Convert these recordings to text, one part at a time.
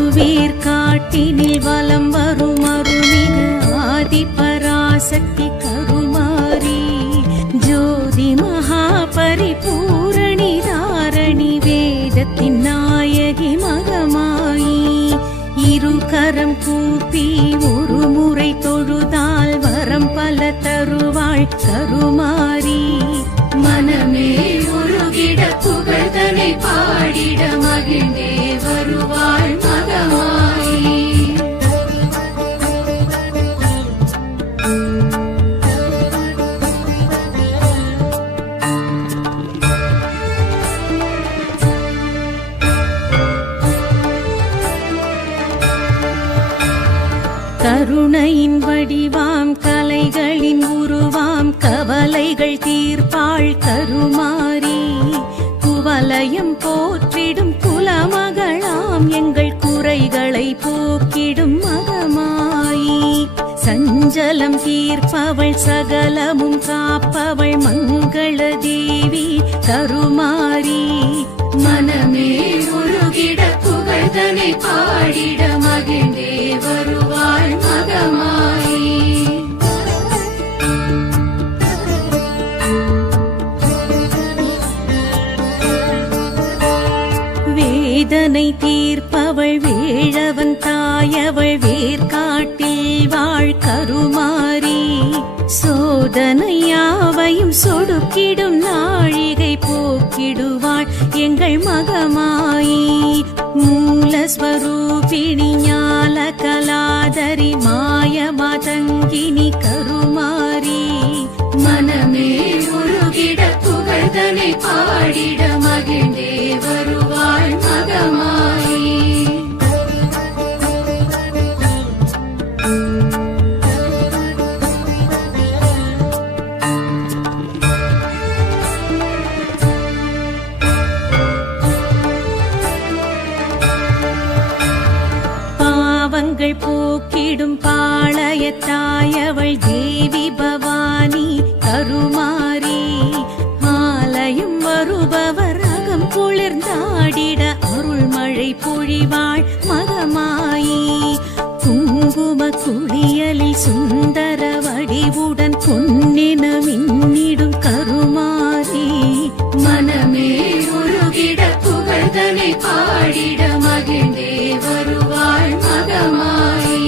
திருவேற்காட்டினில் வலம் வரும் அருள்மிகு ஆதிபராசக்தி கருமாரி ஜோதி மகா பரிபூரணி தாரணி வேதத்தின் நாயகி மகமாயி இரு கரம் கூப்பி ஒரு முறை தொழுதால் வரம் பல தருவாள் கருமாரி மனமே உருகிட புகழ்தனை பாடிட மகிழ்ந்தே வருவாள் மகமாயி கருணையின் வடிவாம் கலைகளின் உருவாம் கவலைகள் தீர்ப்பாள் கருமாரி குவலயம் போற்றிடும் குலமகளாம் எங்கள் குறைகளை போக்கிடும் மகமாயி சஞ்சலம் தீர்ப்பவள் சகலமும் காப்பவள் மங்கள தேவி கருமாரி மனமே உருகிட புகழ்தனை பாடிட மகிழ்ந்தே வருவாள் மகமாயி வேதனை தீர்ப்பவள் வேழவன் தாயவள் வேர்காட்டில் வாழ் கருமாரி சோதனையாவையும் சொடுக்கிடும் நாழிகை போக்கிடுவாள் எங்கள் மகமாயி மூலஸ்வரூபிணி ஞால கலாதரி மாய மதங்கினி கருமாரி மனமே உருகிட புகழ்தனை பாடிட மகிழ்ந்தே வருவாள் மகமாயி பாவங்கள் போக்கிடும் பாளையத்தாயவள் தேவி பவானி கருமாரி ஆலயம் வருபவர் அகம் குளிர்ந்தாடிட அருள்மழை பொழிவாள் மகமாயி குங்கும குளியலில் சுந்தர வடிவுடன் பொன்னென மின்னிடும் கருமாரி மனமே உருகிட புகழ்தனை பாடிட மகிழ்ந்தே வருவாள் மகமாயி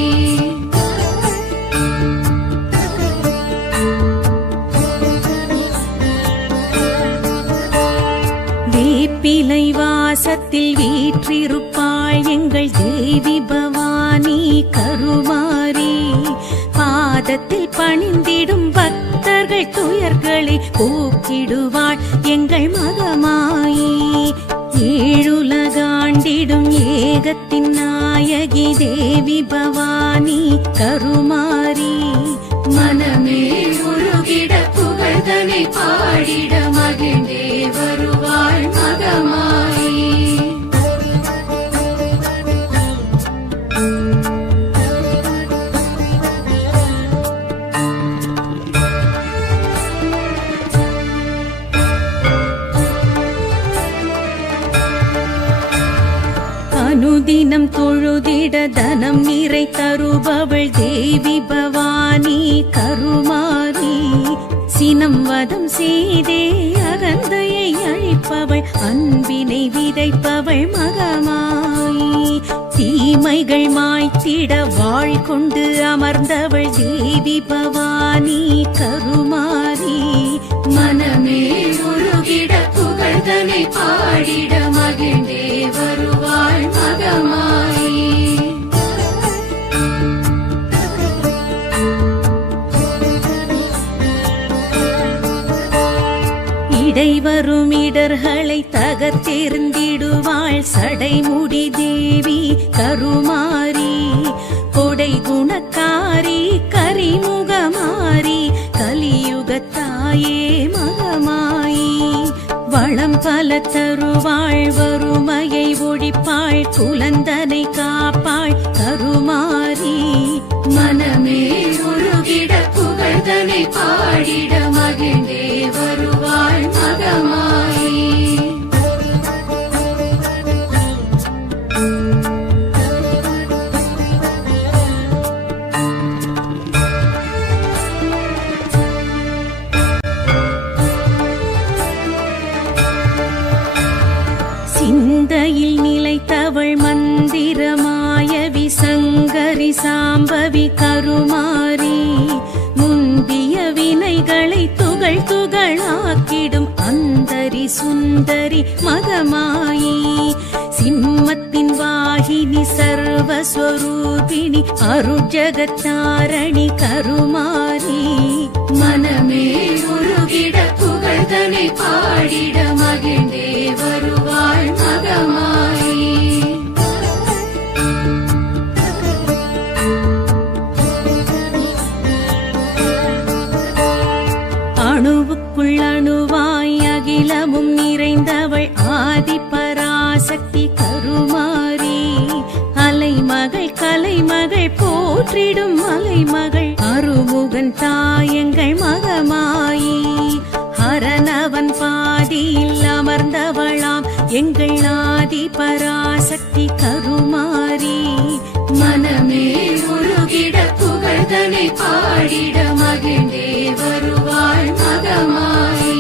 வேப்பிலை வாசத்தில் வீற்றிருப்பாள் எங்கள் தேவி பவானி கருமாரி பாதத்தில் பணிந்திடும் பக்தர்கள் துயர்களை போக்கிடுவாள் எங்கள் மகமாயி ஏழுலகாண்டிடும் ஏகத்தின் நாயகி தேவி பவானி கருமாரி மனமே உருகிட புகழ்தனை பாடிட மகிழ்ந்தே வருவாள் மகமாயி அனுதினம் தொழுதிட தனம் நிறை தருபவள் தேவி பவானி கருமாரி சினம் வதம் செய்தே அகந்தையை அழிப்பவள் அன்பினை விதைப்பவள் மகமாயி தீமைகள் மாய்த்திட வாழ் கொண்டு அமர்ந்தவள் தேவி பவானி கருமாரி மனமே உருகிட புகழ்தனை பாடிட மகிழ்ந்தே வருவாள் மகமாயி இடைவரும் இடர்களை தகர்த்தெறிந்திடுவாள் சடைமுடி தேவி கருமாரி கொடை குணக்காரி கரிமுகமாரி கலியுகத்தாயே மகமாயி வளம் பல தருவாள் வறுமையை ஒழிப்பாள் குலந்தனை காப்பாள் கருமாரி மனமே உருகிட புகழ்தனை பாடிட மகிழ்ந்தே வருவாள் மகமாயி சாம்பவி கருமாரி முந்திய வினைகளை துகள் துகளாக்கிடும் அந்தரி சுந்தரி மகமாயி சிம்மத்தின் வாகினி சர்வஸ்வரூபிணி அருட்ஜகத்தாரணி கருமாரி மனமே உருகிட புகழ்தனை பாடிட மகிழ்ந்தே வருவாள் மகமாயி அணுவுக்குள் அணுவாய் அகிலமும் நிறைந்தவள் ஆதி பராசக்தி கருமாரி அலைமகள் கலைமகள் போற்றிடும் மலைமகள் அருமுகன் தாயங்கள் மகமாயி ஹரனவன் பாதியில் அமர்ந்தவளாம் எங்கள் ஆதி பராசக்தி கருமாரி மனமே உருகிட புகழ்தனை பாடிட மகிழ்ந்தே வருவாள் மகமாயி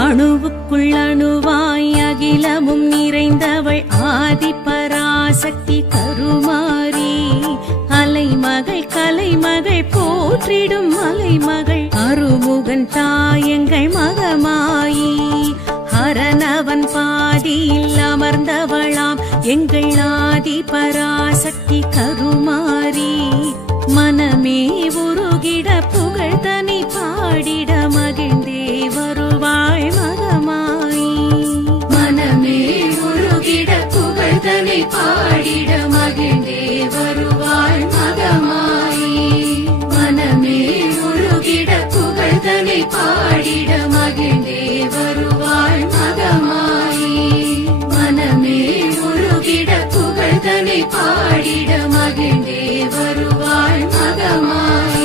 அணுவுக்குள் அணுவாய் அகிலமும் நிறைந்தவள் ஆதி பராசக்தி கருமாரி அலைமகள் கலைமகள் போற்றிடும் மலைமகள் அருமுகன் தாயங்கள் மகமாயி ஹரனவன் பாதியில் அமர்ந்தவளாம் எங்கள் ஆதி பராசக்தி கருமாரி மனமே உருகிட புகழ்தனை பாடிட மகிழ்ந்தே வருவாள் மகமாயி மனமே உருகிட புகழ்தனை பாடிட மகிழ்ந்தே வருவாள் மகமாயி மனமே உருகிட புகழ்தனை பாடிட மகிழ்ந்தே வருவாள் மகமாயி மனமே உருகிட புகழ்தனை பாடிட மகிழ்ந்தே வருவாள் மகமாயி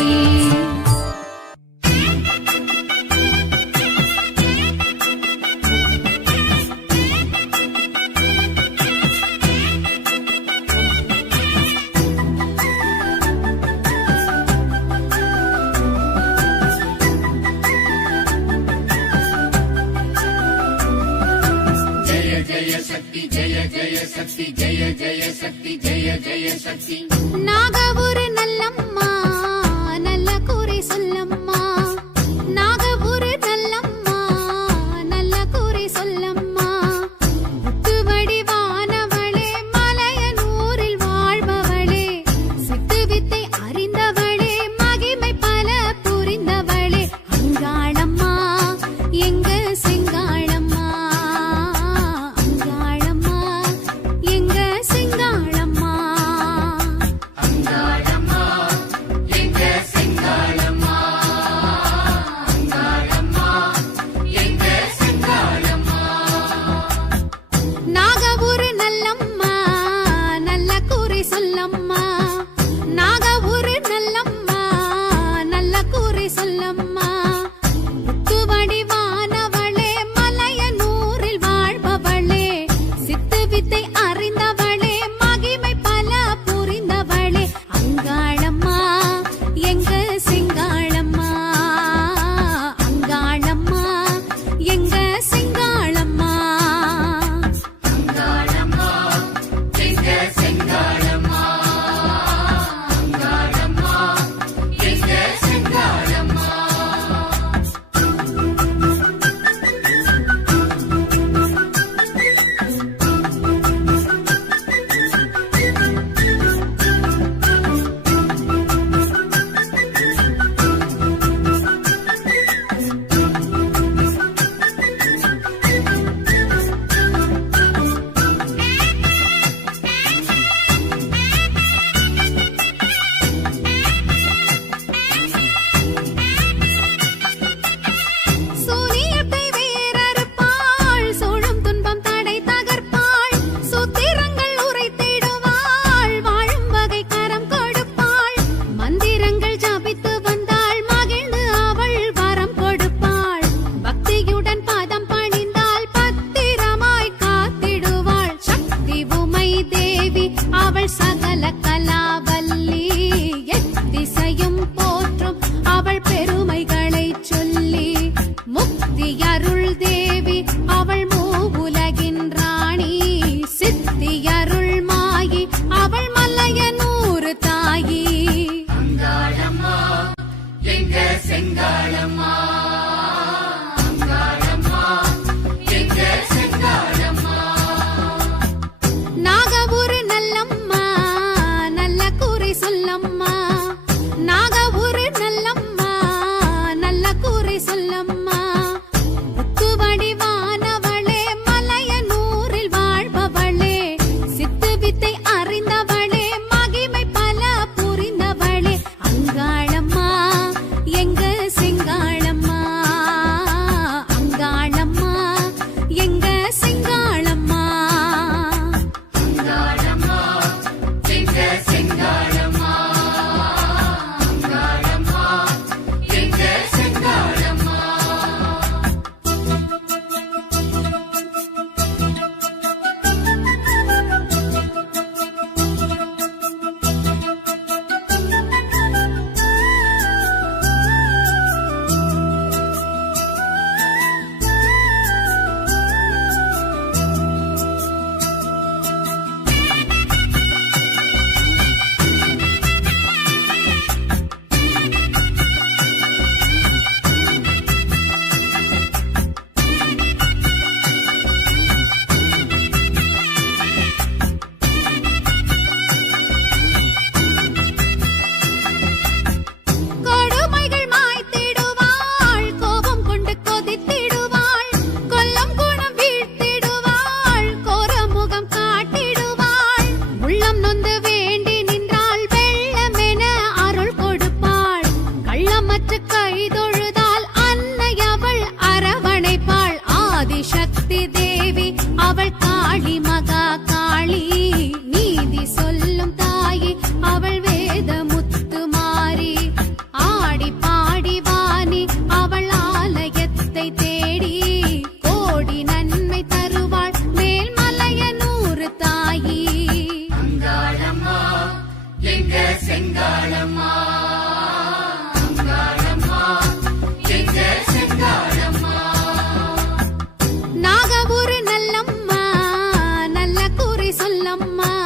நாகபுர நல்லம்மா நல்ல கூரை சொல்லம்மா நாகபுர நல்லம்மா நல்ல கூரை சொல்லம்மா முத்து வடிவானவளே மலையனூரில் வாழ்பவளே சித்து வித்தை அறிந்தவளே மகிமை பல புரிந்தவளே அங்காளம்மா எங்க செங்காளம்மா அங்காளம்மா எங்க செங்காளம்மா அங்காளம்மா சொல்லம்மா